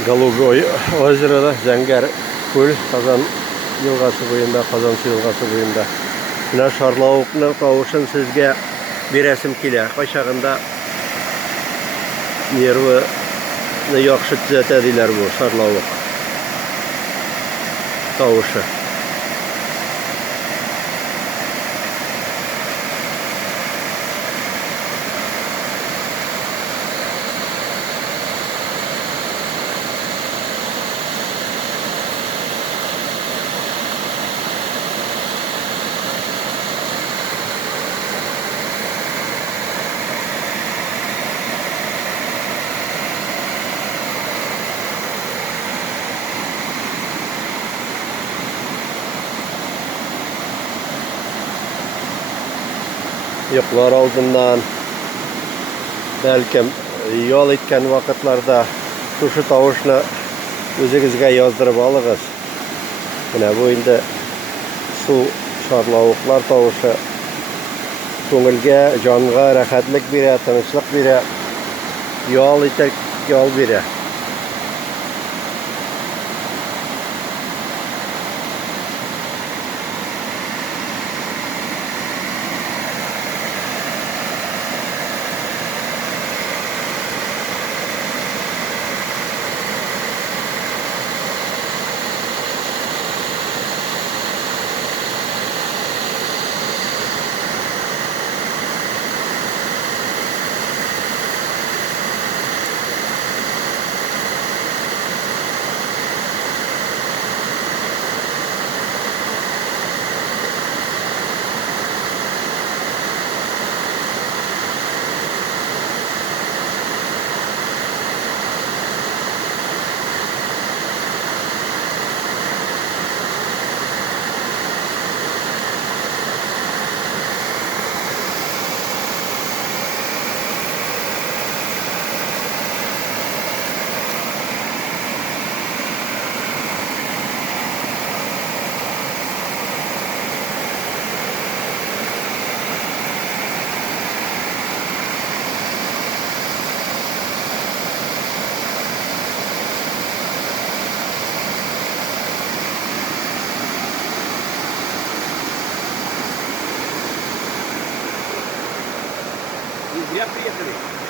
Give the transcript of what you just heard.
Голубой озерода Зәңгәр көл Казан елгасы буенда, Казан елгасы буенда. Менә шарлавыкның тавышын сезгә бирәсем килә. Кайчагында нервны яхшы төзәтә диләр бу шарлавык тавышы. Йоклар алдыннан, бәлкем ял иткән вакытларда шушы тавышны үзегезгә яздырып алыгыз. Менә бу инде су шарлавыклар тавышы күңелгә, җанга рәхәтлек бирә, тынычлык бирә, ял бирә. Не зря приехали.